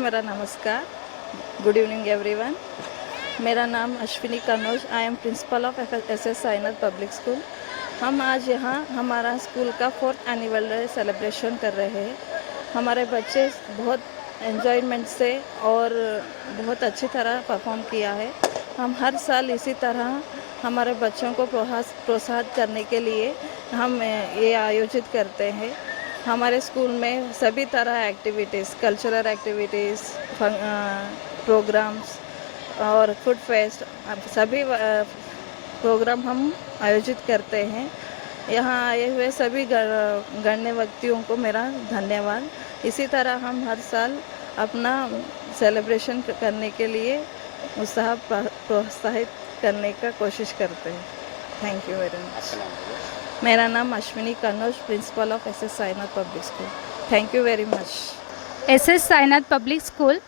मेरा नमस्कार. Good evening everyone. मेरा नाम Ashwini Kannauj. I am principal of SS Sainath public school. हम आज यहाँ हमारा स्कूल का 4th एनिवर्सरी सेलिब्रेशन कर रहे हैं. हमारे बच्चे बहुत एंजॉयमेंट से और बहुत अच्छी तरह परफॉर्म किया है. हम हर साल इसी तरह हमारे बच्चों को प्रोत्साहित करने के लिए हम ये आयोजित करते हैं. हमारे स्कूल में सभी तरह एक्टिविटीज़, कल्चरल एक्टिविटीज़, प्रोग्राम्स और फूड फेस्ट, सभी प्रोग्राम हम आयोजित करते हैं. यहाँ आए हुए सभी गण्य व्यक्तियों को मेरा धन्यवाद. इसी तरह हम हर साल अपना सेलिब्रेशन करने के लिए उत्साह प्रोत्साहित करने का कोशिश करते हैं. Thank you very much. मेरा नाम Ashwini Kannauj, principal of SS Sainath public school. Thank you very much. SS Sainath public school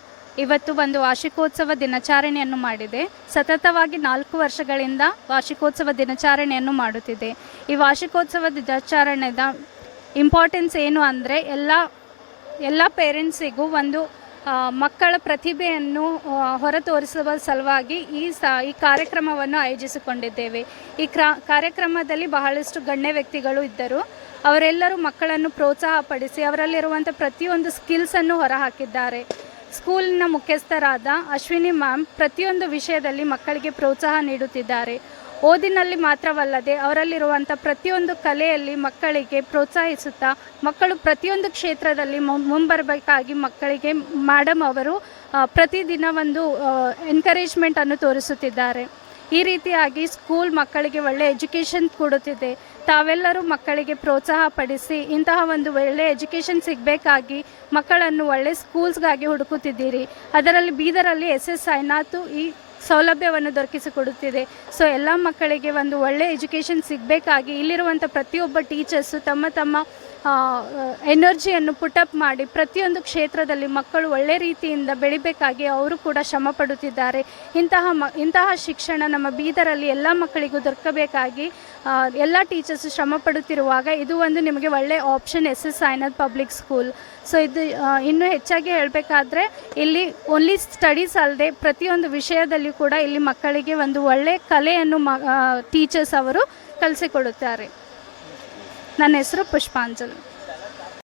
ಇವತ್ತು ಒಂದು ವಾರ್ಷಿಕೋತ್ಸವ ದಿನಾಚರಣೆಯನ್ನು ಮಾಡಿದೆ. ಸತತವಾಗಿ 4 ವರ್ಷಗಳಿಂದ ವಾರ್ಷಿಕೋತ್ಸವ ದಿನಾಚರಣೆಯನ್ನು ಮಾಡುತ್ತಿದೆ. ಈ ವಾರ್ಷಿಕೋತ್ಸವ ದಿನಾಚರಣೆದ ಇಂಪಾರ್ಟೆನ್ಸ್ ಏನು ಅಂದರೆ ಎಲ್ಲ ಪೇರೆಂಟ್ಸಿಗೂ ಒಂದು ಮಕ್ಕಳ ಪ್ರತಿಭೆಯನ್ನು ಹೊರತೋರಿಸುವ ಸಲುವಾಗಿ ಈ ಕಾರ್ಯಕ್ರಮವನ್ನು ಆಯೋಜಿಸಿಕೊಂಡಿದ್ದೇವೆ. ಈ ಕಾರ್ಯಕ್ರಮದಲ್ಲಿ ಬಹಳಷ್ಟು ಗಣ್ಯ ವ್ಯಕ್ತಿಗಳು ಇದ್ದರು. ಅವರೆಲ್ಲರೂ ಮಕ್ಕಳನ್ನು ಪ್ರೋತ್ಸಾಹಪಡಿಸಿ ಅವರಲ್ಲಿರುವಂಥ ಪ್ರತಿಯೊಂದು ಸ್ಕಿಲ್ಸನ್ನು ಹೊರಹಾಕಿದ್ದಾರೆ. ಸ್ಕೂಲಿನ ಮುಖ್ಯಸ್ಥರಾದ ಅಶ್ವಿನಿ ಮ್ಯಾಮ್ ಪ್ರತಿಯೊಂದು ವಿಷಯದಲ್ಲಿ ಮಕ್ಕಳಿಗೆ ಪ್ರೋತ್ಸಾಹ ನೀಡುತ್ತಿದ್ದಾರೆ. ಓದಿನಲ್ಲಿ ಮಾತ್ರವಲ್ಲದೆ ಅವರಲ್ಲಿರುವಂಥ ಪ್ರತಿಯೊಂದು ಕಲೆಯಲ್ಲಿ ಮಕ್ಕಳಿಗೆ ಪ್ರೋತ್ಸಾಹಿಸುತ್ತಾ ಮಕ್ಕಳು ಪ್ರತಿಯೊಂದು ಕ್ಷೇತ್ರದಲ್ಲಿ ಮುಂಬರಬೇಕಾಗಿ ಮಕ್ಕಳಿಗೆ ಮೇಡಮ್ ಅವರು ಪ್ರತಿದಿನ ಒಂದು ಎನ್ಕರೇಜ್ಮೆಂಟನ್ನು ತೋರಿಸುತ್ತಿದ್ದಾರೆ. ಈ ರೀತಿಯಾಗಿ ಸ್ಕೂಲ್ ಮಕ್ಕಳಿಗೆ ಒಳ್ಳೆಯ ಎಜುಕೇಷನ್ ಕೊಡುತ್ತಿದೆ. ತಾವೆಲ್ಲರೂ ಮಕ್ಕಳಿಗೆ ಪ್ರೋತ್ಸಾಹ ಪಡಿಸಿ ಇಂತಹ ಒಂದು ಒಳ್ಳೆಯ ಎಜುಕೇಷನ್ ಸಿಗಬೇಕಾಗಿ ಮಕ್ಕಳನ್ನು ಒಳ್ಳೆಯ ಸ್ಕೂಲ್ಸ್ಗಾಗಿ ಹುಡುಕುತ್ತಿದ್ದೀರಿ. ಅದರಲ್ಲಿ ಬೀದರಲ್ಲಿ SS ಸಾಯಿನಾಥ್ ಈ ಸೌಲಭ್ಯವನ್ನು ದೊರಕಿಸಿಕೊಡುತ್ತಿದೆ. ಸೊ ಎಲ್ಲ ಮಕ್ಕಳಿಗೆ ಒಂದು ಒಳ್ಳೆಯ ಎಜುಕೇಷನ್ ಸಿಗಬೇಕಾಗಿ ಇಲ್ಲಿರುವಂಥ ಪ್ರತಿಯೊಬ್ಬ ಟೀಚರ್ಸು ತಮ್ಮ ಎನರ್ಜಿಯನ್ನು ಪುಟಪ್ ಮಾಡಿ ಪ್ರತಿಯೊಂದು ಕ್ಷೇತ್ರದಲ್ಲಿ ಮಕ್ಕಳು ಒಳ್ಳೆ ರೀತಿಯಿಂದ ಬೆಳಿಬೇಕಾಗಿ ಅವರು ಕೂಡ ಶ್ರಮ ಪಡುತ್ತಿದ್ದಾರೆ. ಇಂತಹ ಶಿಕ್ಷಣ ನಮ್ಮ ಬೀದರಲ್ಲಿ ಎಲ್ಲ ಮಕ್ಕಳಿಗೂ ದೊರಕಬೇಕಾಗಿ ಎಲ್ಲ ಟೀಚರ್ಸು ಶ್ರಮ ಪಡುತ್ತಿರುವಾಗ ಇದು ಒಂದು ನಿಮಗೆ ಒಳ್ಳೆಯ option SS Sainath public school. So ಇದು ಇನ್ನೂ ಹೆಚ್ಚಾಗಿ ಹೇಳಬೇಕಾದ್ರೆ ಇಲ್ಲಿ ಓನ್ಲಿ ಸ್ಟಡೀಸ್ ಅಲ್ಲದೆ ಪ್ರತಿಯೊಂದು ವಿಷಯದಲ್ಲಿ ಕೂಡ ಇಲ್ಲಿ ಮಕ್ಕಳಿಗೆ ಒಂದು ಒಳ್ಳೆಯ ಕಲೆಯನ್ನು ಟೀಚರ್ಸ್ ಅವರು ಕಲಿಸಿಕೊಡುತ್ತಾರೆ. ನನ್ನ ಹೆಸರು ಪುಷ್ಪಾಂಜಲಿ.